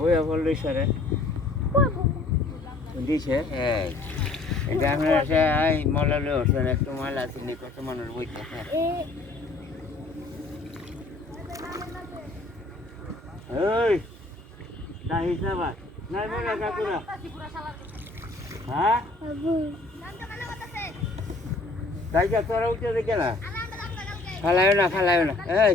বইয়া বলল স্যারে। দিছে? এই এটা আপনার এই মলালে ওঠেন একটু ময়লা আছে নি, কত মানুষ বইতে হ্যাঁ। এই, না হিসাব নাই মনে কাকুরা। হ্যাঁ? তাই যা, তোরা না। ফালায় না ফালায় না। এই।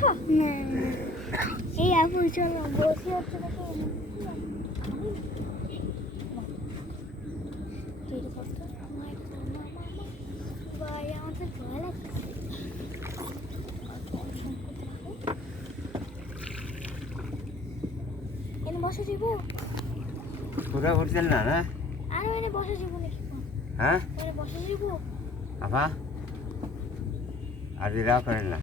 অবস্থা না এই আপু চলো বসে হচ্ছে বসে যাব? তোরা উঠছেন না না আর এনে বসে যাব নাকি? হ্যাঁ? এনে বসে আর না।